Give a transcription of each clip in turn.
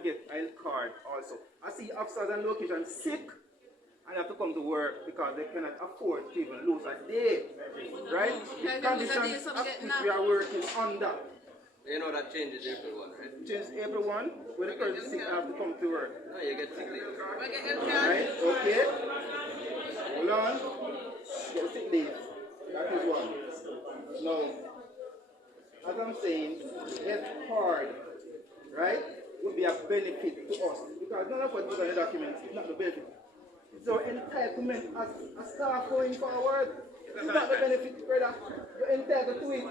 and get a health card also. I see officers on location sick and have to come to work because they cannot afford to even lose a day. Right? The conditions of which we are working under. You know that changes April 1, right? Changes April 1, when the person sick have to come to work. No, you get sick leave. Right? Okay. Hold on. Get sick leave. That is one. Now, as I'm saying, health card, right, would be a benefit to us. Because none of what is on the document is not the benefit. So entitlement as a staff going forward, it's not the benefit, brother. You're entitled to it.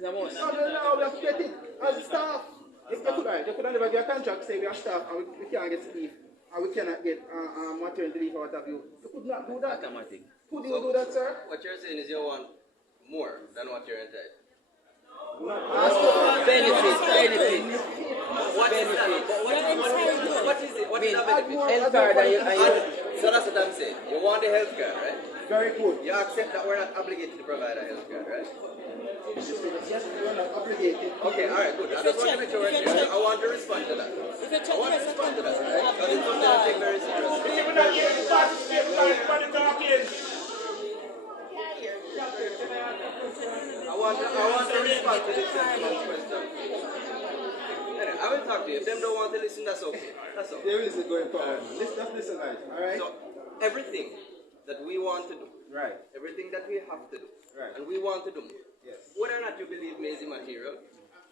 No, we have to get it as staff. If they could never get a contract say we are staff and we can't get leave and we cannot get maternity leave out of you. You could not do that. Automatic. Could you do that, sir? What you're saying is you want more than what you're entitled. Benefit. What is that? What is it? What is that benefit? Health card So that's what I'm saying. You want the health card, right? Very good. You accept that we're not obligated to provide a health card, right? Yes, we are not obligated. Okay, alright, good. I just want to make sure we're clear. I want to respond to that. I want to respond to that, right? Because it's something I take very seriously. I want to respond to this gentleman's question. Anyway, I will talk to you. If them don't want to listen, that's okay. That's okay. They will listen going forward. Let's just listen, guys. Alright? So, everything that we want to do, right. Everything that we have to do, right. And we want to do more. Yes. Whether or not you believe me is immaterial,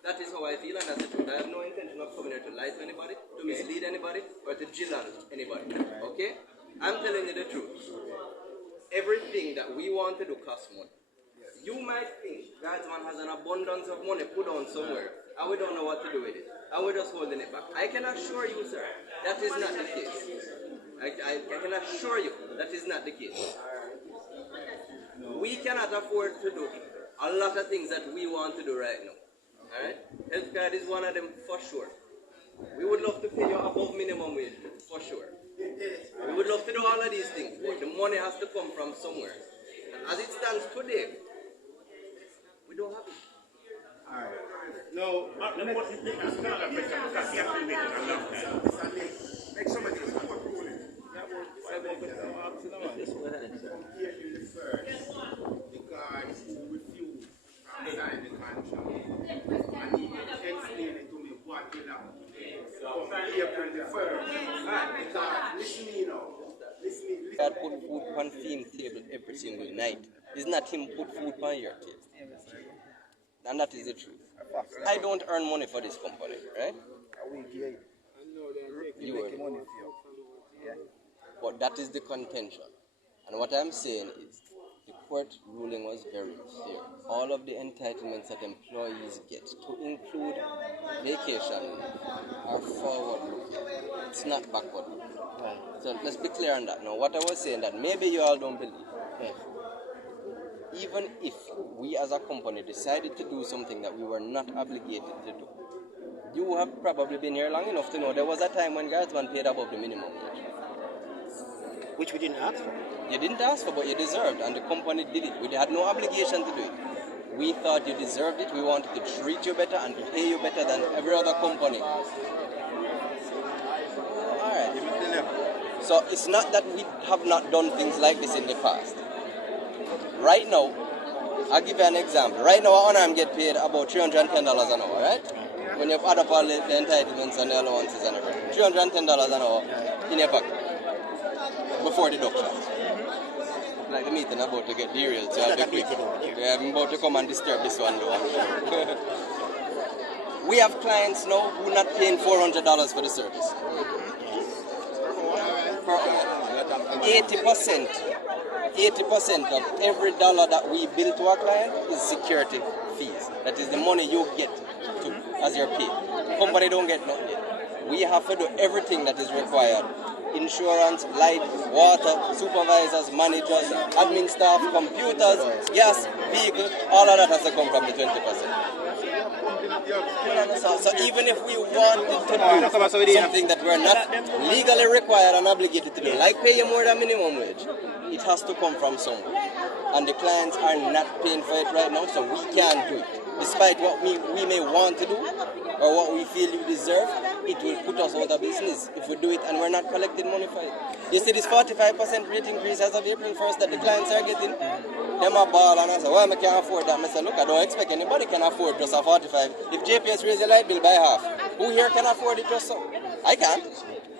that is how I feel and that's the truth. I have no intention of coming here to lie to anybody, to mislead anybody, or to jill on anybody. Right. Okay? I'm telling you the truth. Everything that we want to do costs money. Yes. You might think Guardsman has an abundance of money put on somewhere and we don't know what to do with it. And we're just holding it back. I can assure you, sir, that is not the case. I can assure you that is not the case. We cannot afford to do a lot of things that we want to do right now. Alright? Health card is one of them for sure. We would love to pay you above minimum wage for sure. We would love to do all of these things, but the money has to come from somewhere. And as it stands today, we don't have it. Alright. No, make some of these court rulings. The guards who refused to sign the contract and he explained to me what they have from April the 1st. Because listen me now. God put food on Fiend's table every single night. It's not him put food on your table. And that is the truth. I don't earn money for this company, right? You earn money. But that is the contention. And what I'm saying is, the court ruling was very clear. All of the entitlements that employees get, to include vacation, are forward-looking. It's not backward-looking. Right. So let's be clear on that. Now, what I was saying that maybe you all don't believe. Yeah. Even if we as a company decided to do something that we were not obligated to do, you have probably been here long enough to know there was a time when Guardsman paid above the minimum wage. Which we didn't ask for. You didn't ask for, but you deserved, and the company did it. We had no obligation to do it. We thought you deserved it. We wanted to treat you better and to pay you better than every other company. Alright. So it's not that we have not done things like this in the past. Right now, I'll give you an example. Right now, our unarmed get paid about $310 an hour, right? When you add up all the entitlements and the allowances and everything. $310 an hour in your pocket. Before deductions. Like the meeting about to get derailed, so I'll be quick. Yeah, I'm about to come and disturb this one though. We have clients now who are not paying $400 for the service. Per hour. 80% of every dollar that we bill to our client is security fees. That is the money you get to as your pay. Company don't get nothing. We have to do everything that is required. Insurance, light, water, supervisors, managers, admin staff, computers, gas, vehicle, all of that has to come from the 20%. So even if we wanted to do something that we're not legally required and obligated to do, like pay you more than minimum wage, it has to come from somewhere. And the clients are not paying for it right now, so we can't do it. Despite what we may want to do, or what we feel you deserve, it will put us out of business if we do it and we're not collecting money for it. You see this 45% rate increase as of April 1st that the clients are getting? Them a ball and I say, why I can't afford that? I say, look, I don't expect anybody can afford just a 45. If JPS raise the light bill by half, who here can afford it just so? I can't.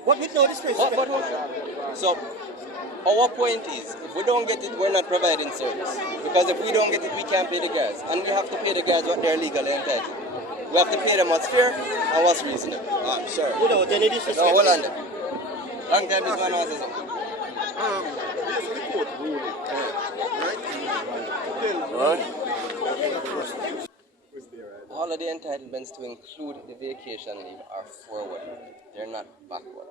What with no disgrace? So, our point is, if we don't get it, we're not providing service. Because if we don't get it, we can't pay the guys. And we have to pay the guys what they're legally entitled to. We have to pay them what's fair and what's reasonable. Sorry. Without any disrespect. No, hold on there. Long time this man wants to say something. Here's the court ruling. All of the entitlements to include the vacation leave are forward. They're not backward.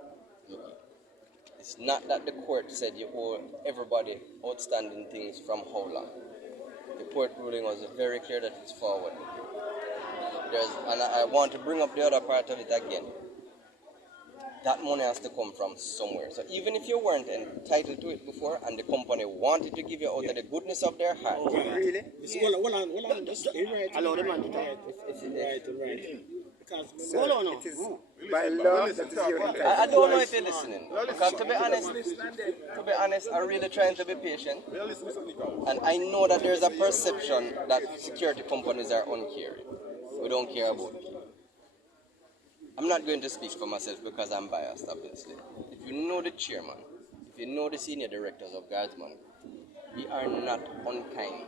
It's not that the court said you owe everybody outstanding things from how long. The court ruling was very clear that it's forward. And I want to bring up the other part of it again. That money has to come from somewhere. So even if you weren't entitled to it before and the company wanted to give you out of the goodness of their heart. Oh, really? Hold on. Just right. Allow the man to talk. Right. Because Hold on now. It is by law that is your entitlement. I don't know if you're listening. Because to be honest, I'm really trying to be patient. And I know that there's a perception that security companies are uncaring. We don't care about it. I'm not going to speak for myself because I'm biased, obviously. If you know the chairman, if you know the senior directors of Guardsman, we are not unkind.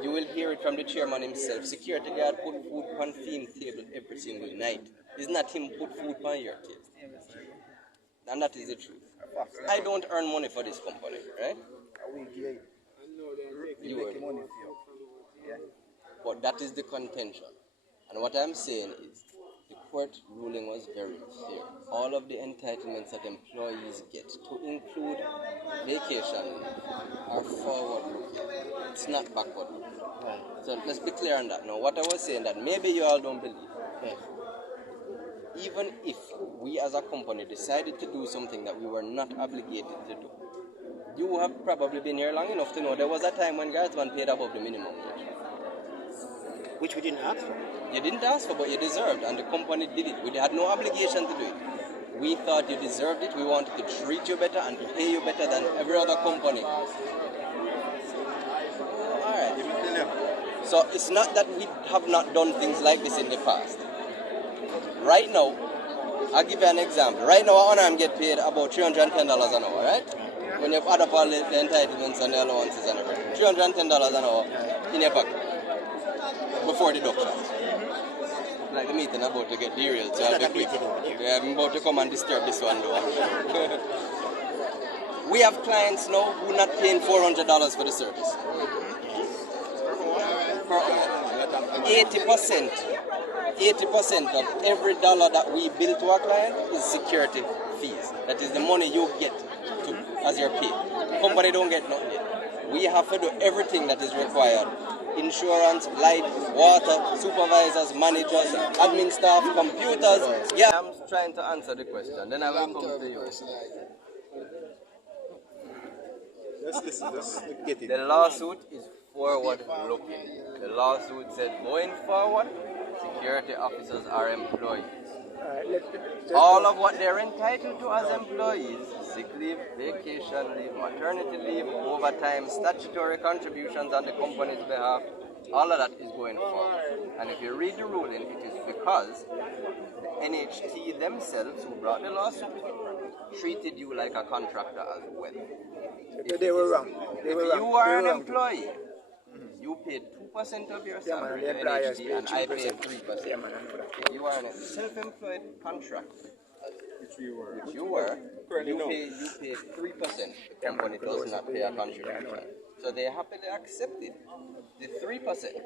You will hear it from the chairman himself. Security guard put food on theme table every single night. It's not him put food on your table. And that is the truth. I don't earn money for this company, right? You earn money. Yeah. But that is the contention. And what I'm saying is, the court ruling was very clear. All of the entitlements that employees get, to include vacation leave, are forward-looking. It's not backward-looking. Right. So let's be clear on that. Now, what I was saying that maybe you all don't believe. Yes. Even if we as a company decided to do something that we were not obligated to do, you have probably been here long enough to know there was a time when Guardsman paid above the minimum wage. Which we didn't ask for. You didn't ask for, but you deserved, and the company did it. We had no obligation to do it. We thought you deserved it. We wanted to treat you better and to pay you better than every other company. Alright. So it's not that we have not done things like this in the past. Right now, I'll give you an example. Right now, our unarmed get paid about $310 an hour, right? When you add up all the entitlements and the allowances and everything. $310 an hour in your pocket. Before deductions. Like the meeting about to get derailed, so I'll be quick. Yeah, I'm about to come and disturb this one though. We have clients now who are not paying $400 for the service. Per hour. 80% of every dollar that we bill to our client is security fees. That is the money you get as your pay. The company don't get nothing. We have to do everything that is required. Insurance, light, water, supervisors, managers, admin staff, computers. Yeah, I'm trying to answer the question. Then I will come to you. Let's get it. The lawsuit is forward looking. The lawsuit said going forward, security officers are employees. All of what they're entitled to as employees, sick leave, vacation leave, maternity leave, overtime, statutory contributions on the company's behalf, all of that is going forward. And if you read the ruling, it is because the NHT themselves, who brought the lawsuit, treated you like a contractor as well. They were wrong. If you are an employee, you paid 2% of your salary to NHT and I paid 3%. If you are a self-employed contractor, which you were, you pay 3%. The company does not pay a contribution. So they happily accepted the 3%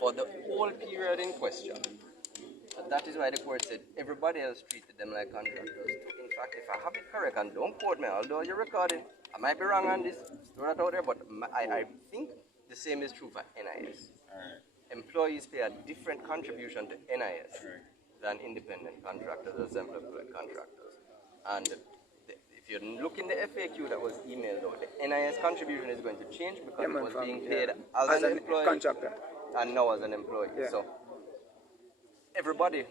for the whole period in question. And that is why the court said everybody else treated them like contractors. In fact, if I have it correct, and don't quote me, although you're recording, I might be wrong on this, throw that out there, but I think the same is true for NIS. Employees pay a different contribution to NIS than independent contractors or self-employed contractors. And if you look in the FAQ that was emailed out, the NIS contribution is going to change because it was being paid as an employee contractor and now as an employee. So everybody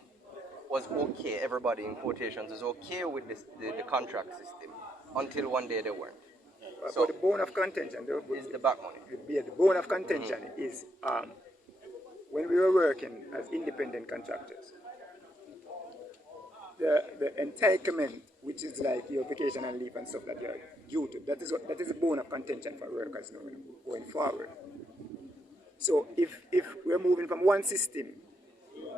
was okay, everybody in quotations is okay with the contract system until one day they weren't. So but the bone of contention is the back money. the bone of contention is when we were working as independent contractors, the entitlement, which is like your vacation and leave and stuff that you're due to, that is a bone of contention for workers now going forward. So if we're moving from one system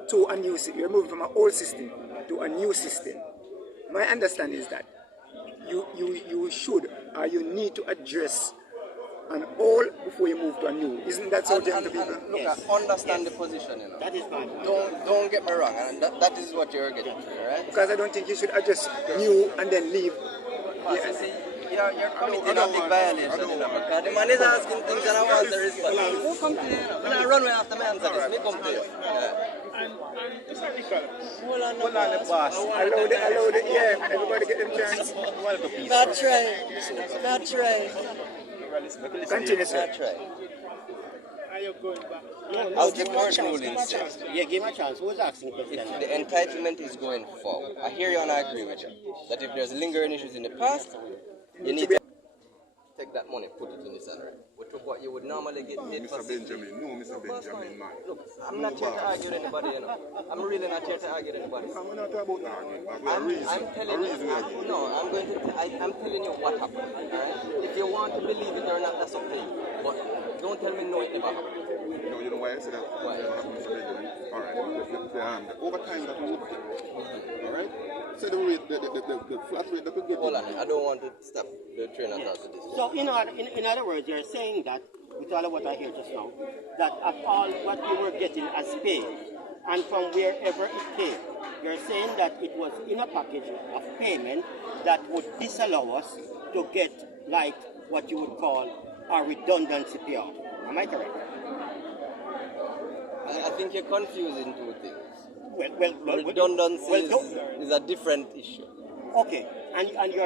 to a new system, we're moving from an old system to a new system, my understanding is that you should or you need to address an old before you move to a new. Isn't that so, gentlemen? Look, yes. I understand the position, you know. That is fine. Don't get me wrong, and that is what you're getting, right? Because I don't think you should address new and then leave. You see, you're committing a big violation, you know, because the man is asking things and I want the response. Who come to you, you know? When I run away after my answer this, me come to you. Hold on the boss. Allow the, yeah, everybody get them chance. That's right. That's right. Continue, sir. That's right. Are you going back? As the court ruling says, Yeah, give him a chance. Who's asking the question? if the entitlement is going forward, I hear you and I agree with you, that if there's lingering issues in the past, you need to take that money, put it in the salary. We took what you would normally get paid for. Mr. Benjamin, no, Mr. Benjamin, man. Look, I'm not here to argue with anybody, you know. I'm really not here to argue with anybody. I'm not talking about arguing, but I'm telling you, no, I'm telling you what happened, alright? If you want to believe it or not, that's up to you. But don't tell me no, it never happened. No, you know why I said that? Why? Mr. Benjamin. Alright, the overtime that we would get, alright? So the rate, the flat rate that we get. Hold on, I don't want to stop the train of thought to this. So, in other words, you're saying that, with all of what I hear just now, that of all what you were getting as pay, and from wherever it came, you're saying that it was in a package of payment that would disallow us to get, like, what you would call a redundancy payout. Am I correct? I think you're confusing two things. Well, Redundancy is a different issue. Okay, and you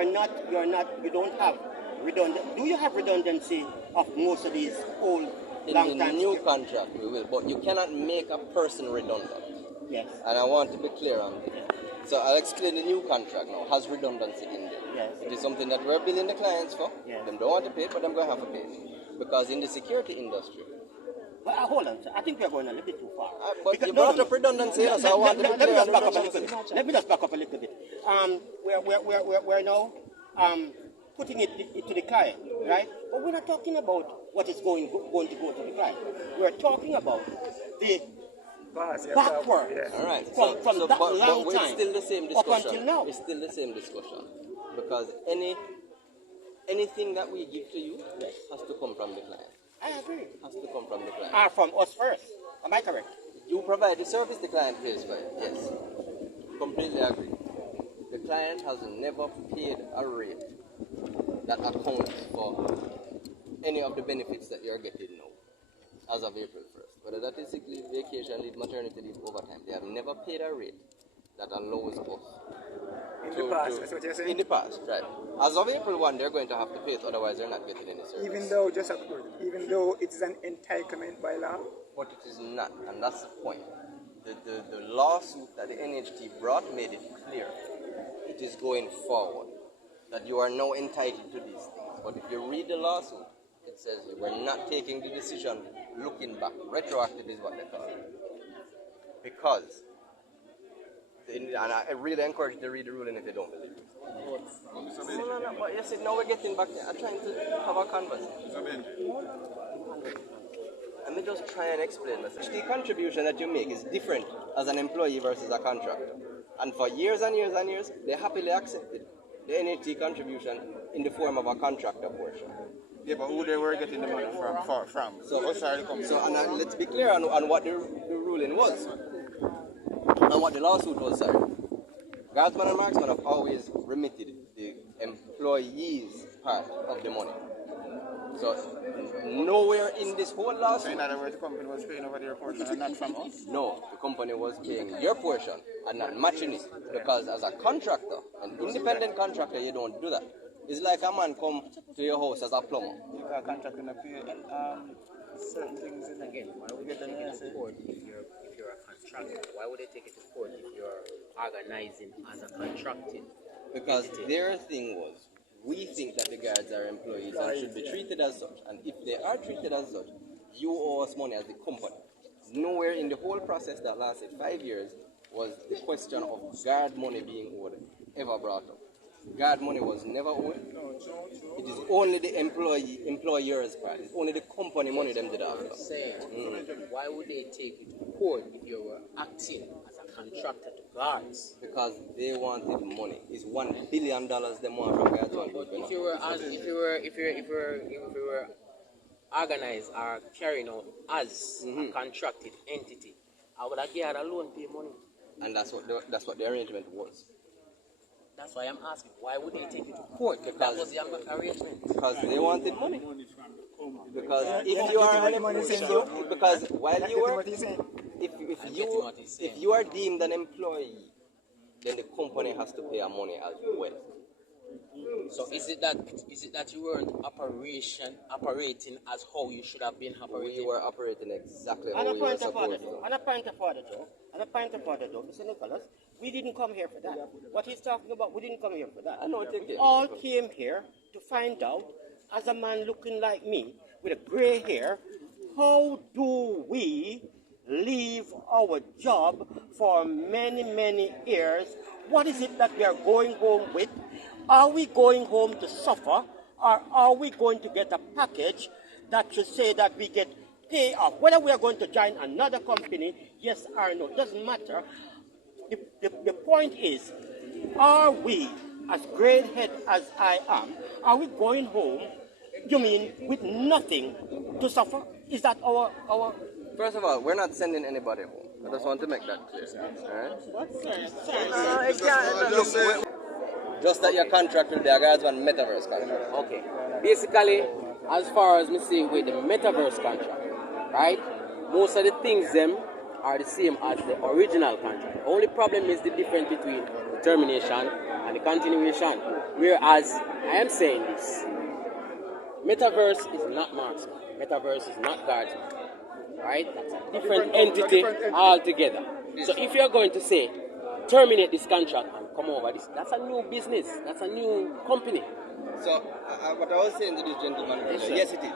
don't have redundant. Do you have redundancy of most of these old long In the time new contract, we will, but you cannot make a person redundant. Yes. And I want to be clear on this. So I'll explain the new contract now. Has redundancy in there. Yes. It is something that we're billing the clients for. Yes. Them don't want to pay it, but them going to have to pay it. Because in the security industry. But hold on, I think we're going a little bit too far. But Because- you brought up redundancy, so I want to be Let me clear just on back up a redundancy. little bit. Let me just back up a little bit. We're now putting it to the client, right? But we're not talking about what is going to go to the client. We're talking about the backward. Yeah. All right. From that but long it's time still the same up discussion. until now. It's still the same discussion. Because anything that we give to you has to come from the client. I agree. Has to come from the client. Are from us first. Am I correct? You provide the service, the client pays for it. Yes. Completely agree. The client has never paid a rate that accounts for any of the benefits that you're getting now, as of April 1st. Whether that is sick leave, vacation leave, maternity leave, overtime, they have never paid a rate that allows us. In the past, that's what you're saying? In the past, right. As of April 1, they're going to have to pay it, otherwise they're not getting any service. Even though it's an entitlement by law? But it is not, and that's the point. The lawsuit that the NHT brought made it clear. It is going forward, that you are now entitled to these things. But if you read the lawsuit, it says we're not taking the decision looking back. Retroactive is what they call it. Because, and I really encourage you to read the ruling if you don't believe it. No, but you see, now we're getting back there. I'm trying to have a conversation. Let me just try and explain myself. The contribution that you make is different as an employee versus a contractor. And for years and years and years, they happily accepted the NHT contribution in the form of a contractor portion. Yeah, but who they were getting the money from? So, let's be clear on what the ruling was. And what the lawsuit was, sorry. Guardsman and Marksman have always remitted the employees' part of the money. So, nowhere in this whole lawsuit... So in other words, the company was paying over their portion and not from us? No, the company was paying your portion and not matching it. Because as a contractor, an independent contractor, you don't do that. It's like a man come to your house as a plumber. You can contract and pay certain things in again. If you're a contractor, contractor? Why would they take it to court if you're organizing as a contracted Because entity? their thing was, we think that the guards are employees and should be treated as such. And if they are treated as such, you owe us money as the company. Nowhere in the whole process that lasted 5 years was the question of guard money being owed ever brought up. Guard money was never owed. It is only the employer's part. It's only the company money them did after. Saying, why would they take you to court if you were acting as a contractor to guards? Because they wanted money. It's $1 billion they want from Guardsman. But if you were organized or carrying out as a contracted entity, I would have given a loan pay money. And that's what the arrangement was. That's why I'm asking, why would they take you to court if that was the arrangement? Because they wanted money. Because if you are because while you were if you are deemed an employee, then the company has to pay your money as well. So is it that you weren't operating as how you should have been operating? We were operating exactly how On a we were point of order, supposed to. on a point of order, Mr. Nicholas, we didn't come here for that. What he's talking about, we didn't come here for that. I know, take We it. all came here to find out, as a man looking like me, with a gray hair, how do we leave our job for many, many years? What is it that we are going home with? Are we going home to suffer, or are we going to get a package that should say that we get pay off? Whether we are going to join another company, yes or no, doesn't matter. The point is, are we, as great head as I am, are we going home, you mean, with nothing to suffer? Is that our... First of all, we're not sending anybody home. I just want to make that clear. Alright? What? Just that your contract will be a Guardsman metaverse contract. Okay. Basically, as far as me see with the metaverse contract, right? Most of the things them are the same as the original contract. The only problem is the difference between the termination and the continuation. Whereas I am saying this, metaverse is not Marksman. Metaverse is not Guardsman. Right? That's a different entity altogether. So if you're going to say terminate this contract and come over this, that's a new business. That's a new company. So, what I was saying to this gentleman, yes it is.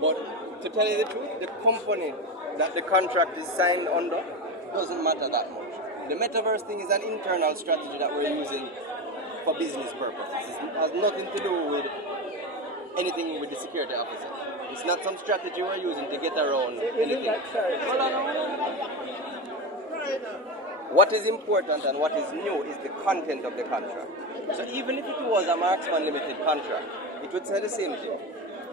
But to tell you the truth, the company that the contract is signed under doesn't matter that much. The metaverse thing is an internal strategy that we're using for business purposes. It has nothing to do with anything with the security officer. It's not some strategy we're using to get around anything. Hold on. What is important and what is new is the content of the contract. So even if it was a Marksman Limited contract, it would say the same thing.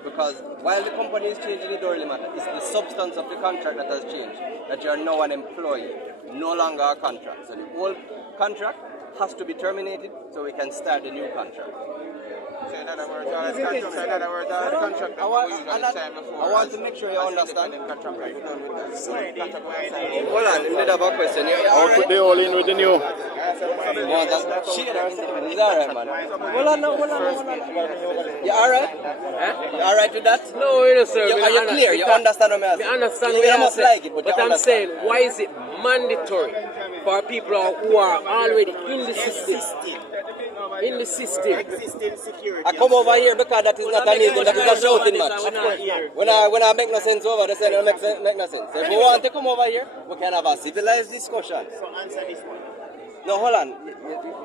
Because while the company is changing, it don't really matter. It's the substance of the contract that has changed. That you are now an employee, no longer a contract. So the old contract has to be terminated so we can start the new contract. So in other words, all the contract I want to make sure you understand. Hold on, you did have a question. I'll put the all in with the new. It's alright, man. Hold on. You alright? You alright with that? No, sir. Are you clear? You understand what I'm saying? I understand You what must you're like saying. it, but But you I'm understand. saying, why is it mandatory for people who are already in the system? In the system. Existing security. I come over here because that is not an easy, that is a shouting match. When I make no sense over, they say no make no sense. So if we want to come over here, we can have a civilized discussion. So answer this one. No, hold on.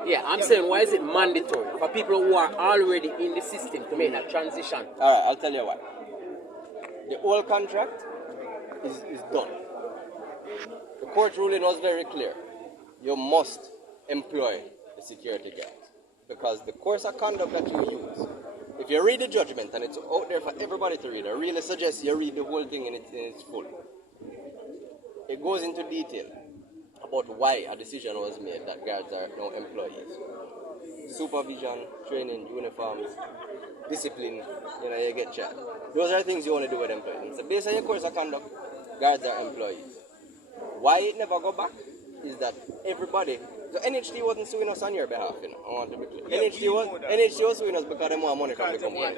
Yeah, I'm saying, why is it mandatory for people who are already in the system to make that transition? Alright, I'll tell you why. The old contract is done. The court ruling was very clear. You must employ the security guards. Because the course of conduct that you use, if you read the judgment and it's out there for everybody to read, I really suggest you read the whole thing in its full. It goes into detail about why a decision was made that guards are now employees. Supervision, training, uniforms, discipline, you get charged. Those are things you want to do with employees. So based on your course of conduct, guards are employees. Why it never go back is that everybody, so NHT wasn't suing us on your behalf, I want to be clear. NHT was suing us because they want money from the company.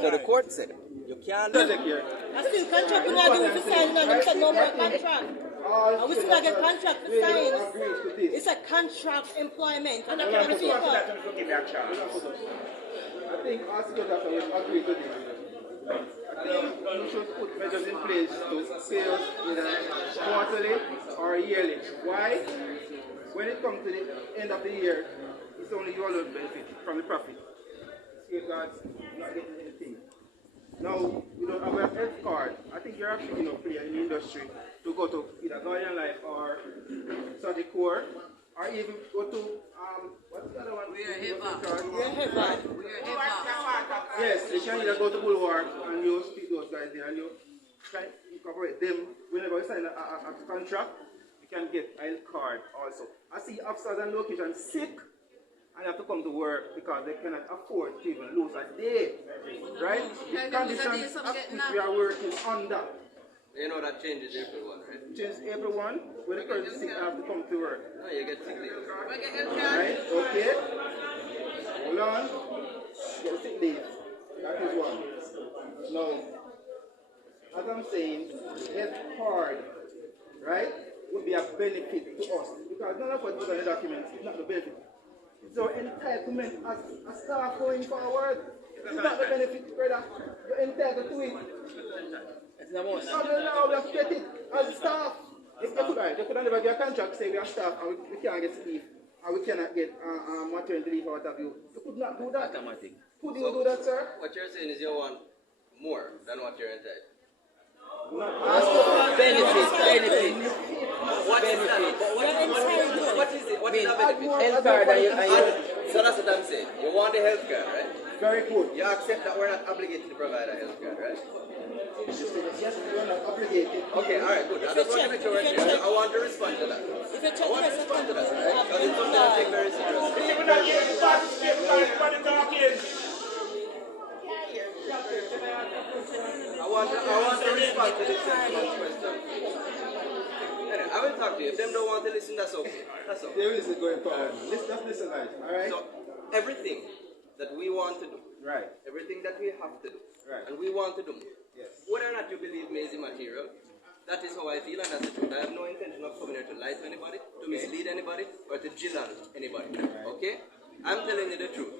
So the court said, you can't take here. I still contract with you if you sign on, you said no more contract. all And we still not get contract for really signs. agree to this. It's a contract employment. And I I'm can going to receive answer that that. and forgive me a chance. I think all security officers will agree to this. I think you should put measures in place to pay us either quarterly or yearly. Why? When it comes to the end of the year, it's only you alone benefit from the profit. Security guards not getting anything. Now, you don't have a health card. I think you're actually player in the industry to go to either Guardian Life or Sagicor, or even go to, what's the other one? We are hip-hop. Yes, you can either go to Boulevard and you speak those guys there and you try to incorporate them. Whenever you sign a contract, you can get a health card also. I see officers on location sick and have to come to work because they cannot afford to even lose a day. Right? The conditions we are working under. You know that changes April 1, right? Changes April 1, when the person is sick, I have to come to work. No, you get sick leave. Right? Okay? Hold on. Get sick leave. That is one. Now, as I'm saying, health card, right, would be a benefit to us. Because none of what is on the documents is not the benefit. It's our entitlement as staff going forward. It's not the benefit, brother. You're entitled to it. Other now we have to get it as staff. They could never get a contract say we are staff and we can't get leave and we cannot get maternity leave or what have you. You could not do that. Automatic. Could you do that, sir? What you're saying is you want more than what you're entitled. Benefit. What is that? What is it? What is that benefit? Health card So that's what I'm saying. You want the health card, right? Very good. You accept that we're not obligated to provide a health card, right? Yes, we are not obligated. Okay, alright, good. I just want to make sure we're clear. I want to respond to that. If you check I want to the respond to that, right? Because it's something I take very seriously. I want to respond to this gentleman's question. Anyway, I will talk to you. If them don't want to listen, that's okay. That's okay. They will listen going forward. Just listen, guys. Alright? So, everything that we want to do, Right. everything that we have to do, Right. and we want to do more, Yes. whether or not you believe me is immaterial, that is how I feel and that's the truth. I have no intention of coming here to lie to anybody, to mislead anybody, or to jill on anybody. Okay? I'm telling you the truth.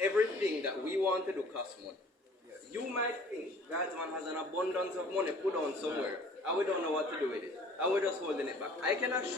Everything that we want to do costs money. You might think Guardsman has an abundance of money put on somewhere, and we don't know what to do with it, and we're just holding it back. I can assure